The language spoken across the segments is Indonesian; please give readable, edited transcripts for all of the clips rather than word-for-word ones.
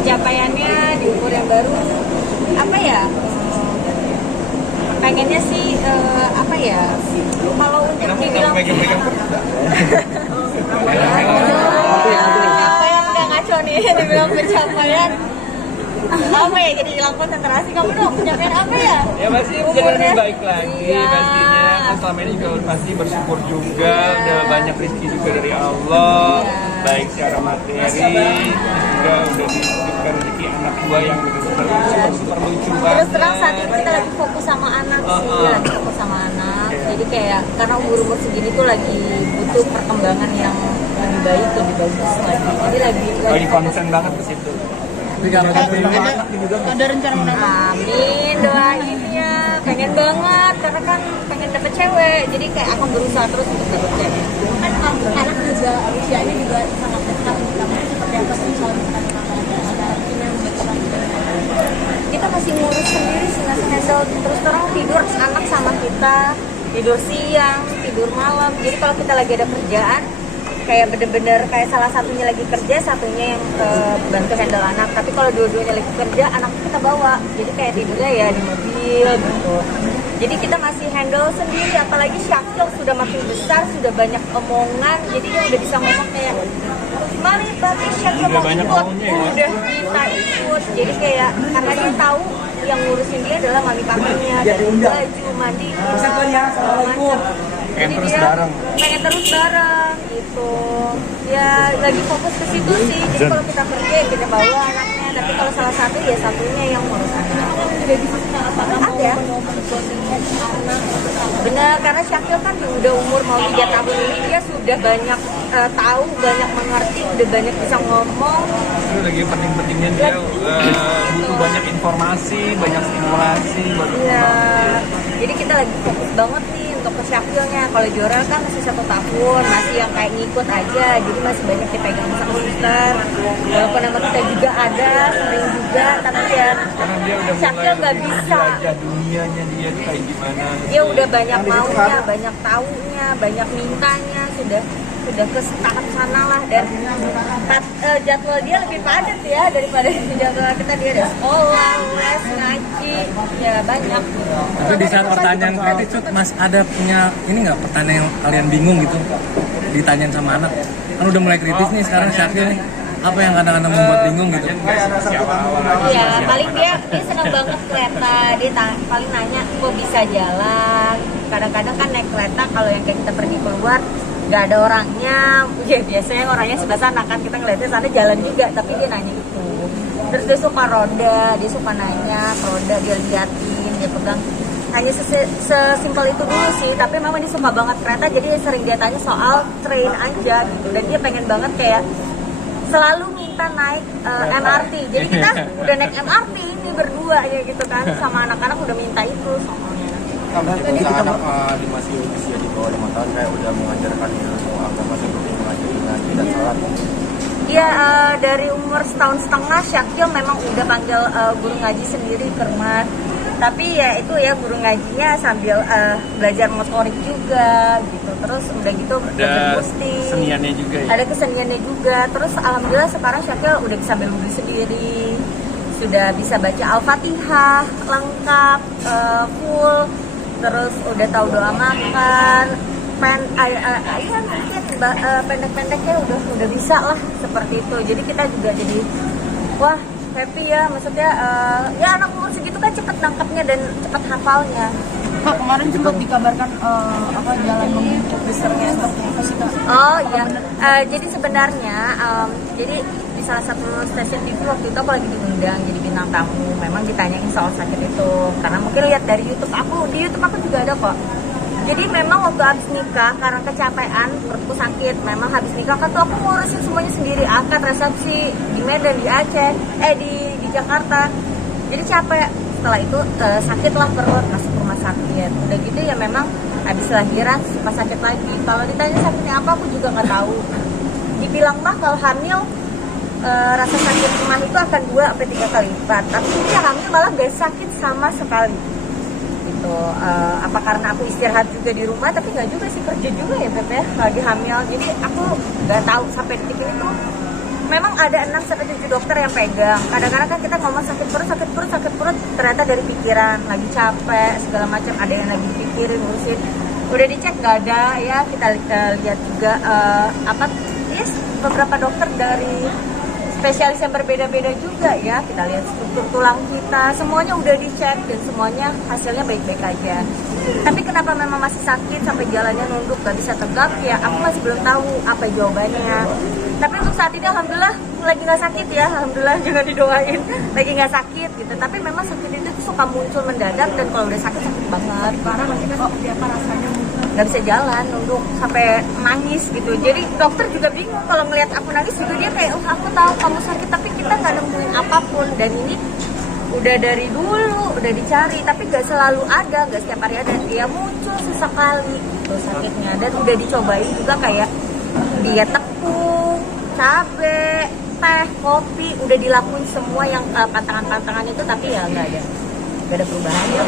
pencapaiannya di umur yang baru apa ya? Pengennya sih apa ya? Kalau untuk dibilang pencapaian udah ngaco nih, dibilang pencapaian apa ya, jadi hilang konsentrasi. Kamu dong pencapaian apa ya? Ya pasti jadi lebih baik lagi pastinya. Kan selama ini juga pasti bersyukur juga, udah banyak rezeki juga dari Allah, baik secara materi juga udah dititipkan rezeki anak gua yang begitu super lucu banget. Terus terang saat ini kita lagi fokus sama anak sih, lagi fokus sama anak. Jadi kayak karena umur segini tuh lagi butuh perkembangan yang lebih baik, lebih bagus lagi. Jadi lagi konsen banget ke situ. Ada rencana menambah? Amin, doain ya. Pengen banget karena kan pengen dapet cewek. Jadi kayak akan berusaha terus untuk dapet cewek. Kan anak juga usianya juga sangat dekat. Kamu seperti apa sih kalau misalnya sekarang ini yang Kita masih ngurus sendiri sih, masih handle. Terus terang tidur anak sama kita, tidur siang, tidur malam. Jadi kalau kita lagi ada kerjaan, kayak bener-bener kayak salah satunya lagi kerja, satunya yang bantu handle anak. Tapi kalau dua-duanya lagi kerja, anak kita bawa. Jadi kayak tidurnya ya di mobil gitu. Jadi kita masih handle sendiri, apalagi Syakil sudah makin besar, sudah banyak omongan. Jadi dia udah bisa ngomong kayak, Mami, Papi, Syakil mau ikut, udah minta ikut. Jadi kayak karena dia tahu yang ngurusin dia adalah mami papinya, dari baju, mandi, segala macam. Jadi terus dia bareng. pengen terus bareng gitu. Ya lagi fokus ke situ sih. Jadi kalau kita kerja ya kita bawa anaknya, tapi kalau salah satu ya satunya yang ngurus anak. udah bisa apakah mau Ada. menuntut anak? Benar, karena Syakil kan udah umur mau 3 tahun ini dia sudah banyak tahu, banyak mengerti, udah banyak bisa ngomong. Itu lagi penting-pentingnya dia butuh banyak informasi, banyak stimulasi buat Iya. Jadi kita lagi fokus banget nih untuk ke Syakilnya. Kalau Jorel kan masih 1 tahun, masih yang kayak ngikut aja, jadi masih banyak dipegang sama suster. Walaupun nama kita juga ada, sering juga, tapi ya karena dia udah Syakil nggak bisa. menjelajah dunianya dia tuh kayak gimana. Dia udah banyak maunya, banyak taunya, banyak mintanya, sudah ke tahap sana lah. Dan jadwal dia lebih padat ya daripada jadwal kita. Dia ada sekolah, les, ngaji, ya banyak. Itu di saat pertanyaan kritis tuh Mas ada punya ini nggak pertanyaan yang kalian bingung gitu ditanyain sama anak, kan udah mulai kritis nih sekarang Syakil nih, apa yang kadang-kadang membuat bingung gitu? Iya, paling dia senang banget kereta. Dia paling nanya kok bisa jalan. Kadang-kadang kan naik kereta kalau yang kayak kita pergi keluar nggak ada orangnya, ya biasanya orangnya sebelah sana kan, kita ngeliatnya sana jalan juga, tapi dia nanya itu. Terus dia suka roda, dia suka nanya ke roda, dia liatin, dia pegang. Hanya sesimpel itu dulu sih, tapi memang dia suka banget kereta, jadi sering dia tanya soal train aja gitu. Dan dia pengen banget kayak selalu minta naik MRT. Jadi kita udah naik MRT ini berdua ya gitu kan, sama anak-anak udah minta itu soalnya. Tadi kita di masih usia di bawah 5 tahun kayak udah mengajarkan ilmu agama seperti mengaji ngaji dan salat. Iya, dari umur 1,5 tahun Syakil memang udah panggil guru ngaji sendiri ke rumah. Tapi ya itu ya guru ngajinya sambil belajar motorik juga gitu. Terus udah gitu Ada Gusti. keseniannya juga ya. Ada keseniannya juga. Terus alhamdulillah sekarang Syakil udah bisa berwudu sendiri. Sudah bisa baca Al-Fatihah lengkap, full. Terus udah tahu doa makan. Pendek-pendeknya udah bisa lah seperti itu. Jadi kita juga jadi wah happy ya, maksudnya ya anak umur segitu kan cepet nangkapnya dan cepet hafalnya. Kak, kemarin sempat dikabarkan jalan menuju besarnya seperti apa sih Kak? Oh iya, jadi sebenarnya jadi di salah satu stasiun TV waktu itu aku lagi diundang jadi bintang tamu. Memang ditanyain soal sakit itu, karena mungkin lihat dari YouTube aku, di YouTube aku juga ada kok. Jadi memang waktu habis nikah karena kecapean, perutku sakit. Memang habis nikah kan tuh aku ngurusin semuanya sendiri, akad, resepsi di Medan, di Aceh, di Jakarta. Jadi capek. Setelah itu sakitlah perut, masuk rumah sakit. Udah gitu ya memang habis lahiran suka sakit lagi. Kalau ditanya sakitnya apa aku juga nggak tahu. Dibilang mah kalau hamil rasa sakit mah itu akan 2-3 kali lipat. Tapi dia hamil malah gak sakit sama sekali. Gitu. Apa karena aku istirahat juga di rumah, tapi nggak juga sih, kerja juga ya Beb ya, lagi hamil. Jadi aku nggak tahu sampai detik ini tuh memang ada 6-7 dokter yang pegang. Kadang-kadang kan kita ngomong sakit perut, ternyata dari pikiran, lagi capek, segala macam, ada yang lagi pikirin, ngurusin. Udah dicek nggak ada ya, kita lihat juga beberapa dokter dari spesialis yang berbeda-beda juga ya. Kita lihat struktur tulang kita, semuanya udah dicek dan semuanya hasilnya baik-baik aja. Tapi kenapa memang masih sakit sampai jalannya nunduk gak bisa tegak ya, aku masih belum tahu apa jawabannya. Tapi untuk saat ini alhamdulillah lagi nggak sakit ya, alhamdulillah, jangan didoain lagi nggak sakit gitu. Tapi memang sakit itu tuh suka muncul mendadak dan kalau udah sakit banget. Parah maksudnya seperti apa rasanya? Nggak bisa jalan, nunduk sampai nangis gitu. Jadi dokter juga bingung kalau ngelihat aku nangis juga, dia kayak aku tahu kamu sakit tapi kita nggak nemuin apapun. Dan ini udah dari dulu udah dicari tapi nggak selalu ada, nggak setiap hari ada, dia muncul sesekali gitu sakitnya. Dan udah dicobain juga kayak diet tepung, cabe, teh, kopi, udah dilakuin semua yang pantangan-pantangan itu, tapi ya nggak ada perubahannya.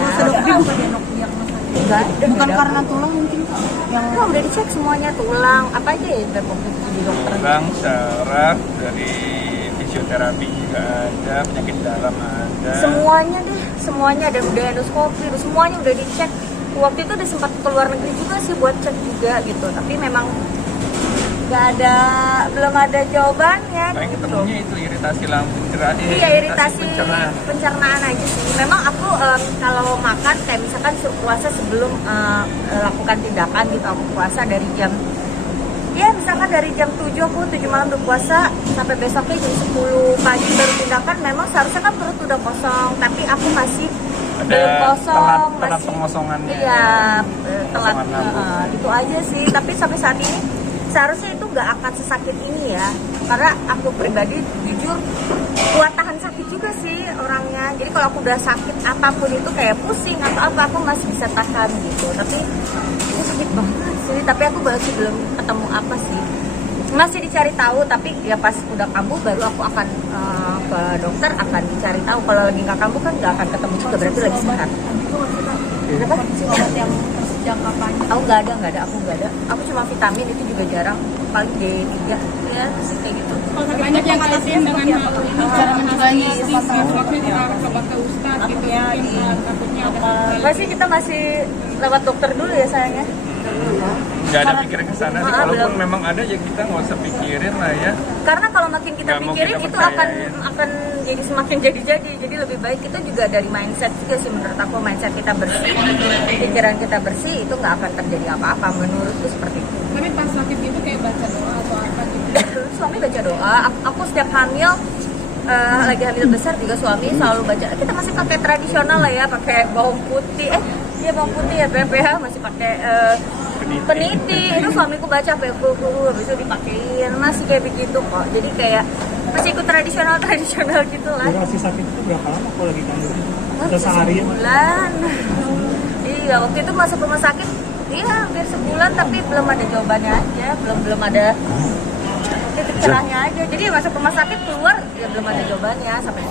Bukan karena tulang mungkin Kak? Yang Udah dicek semuanya, tulang apa aja ya di dokter. Tulang, saraf, dari fisioterapi juga ada, penyakit dalam ada. Semuanya ada, udah endoskopi, semuanya udah dicek. Waktu itu udah sempat keluar negeri juga sih buat cek juga gitu, tapi memang belum ada jawabannya. Paling gitu. ketemunya itu iritasi lambung, Iya, iritasi pencernaan. pencernaan aja sih. Memang aku kalau makan kayak misalkan suruh puasa sebelum lakukan tindakan gitu, aku puasa dari jam misalkan dari jam 7 malam berpuasa sampai besoknya jam 10 pagi baru tindakan. Memang seharusnya kan perut udah kosong, tapi aku masih belum kosong, telat masih pengosongannya. iya telat. Kosongan lambung. Itu aja sih. Tapi sampai saat ini seharusnya itu nggak akan sesakit ini ya, karena aku pribadi jujur kuat tahan sakit juga sih orangnya. Jadi kalau aku udah sakit apapun itu kayak pusing atau apa, aku masih bisa tahan gitu. Tapi itu sakit banget sih, tapi aku masih belum ketemu apa sih, masih dicari tahu. Tapi ya pas udah kambuh baru aku akan ke dokter, akan dicari tahu. Kalau lagi nggak kambuh kan nggak akan ketemu juga, berarti lagi sehat. Kenapa? obat yang jangka panjang. Aku nggak ada, aku nggak ada. Aku cuma vitamin, itu juga jarang, paling D3 ya kayak gitu. Banyak yang ngalamin dengan hal ini, cara menjalani waktu kita coba ke ustadz gitu ya, takutnya ada Masih kita masih lewat dokter dulu ya sayangnya. Nggak ada pikiran ke sana sih, Ah, kalaupun belum. memang ada ya kita nggak usah pikirin lah ya. Karena kalau makin kita Nggak mau pikirin kita itu percayain. akan jadi semakin jadi. Jadi lebih baik kita juga dari mindset juga sih, menurut aku. Mindset kita bersih, pikiran kita bersih, itu nggak akan terjadi apa-apa, menurutku seperti itu. tapi pas sakit itu kayak baca doa atau apa gitu. Suami baca doa, aku setiap hamil lagi hamil besar juga suami selalu baca. Kita masih pakai tradisional lah ya, pakai bawang putih, bawang putih ya, BPH masih pakai peniti. Itu suamiku baca habis itu dipakein, masih kayak begitu kok. Jadi kayak masih ikut tradisional gitu lah. Durasi sakit itu berapa lama kalau lagi kandung? Udah seharian? Sebulan. Iya, waktu itu masuk rumah sakit, iya hampir sebulan, tapi belum ada jawabannya aja, belum ada titik cerahnya aja. Jadi masuk rumah sakit keluar ya belum ada jawabannya sampai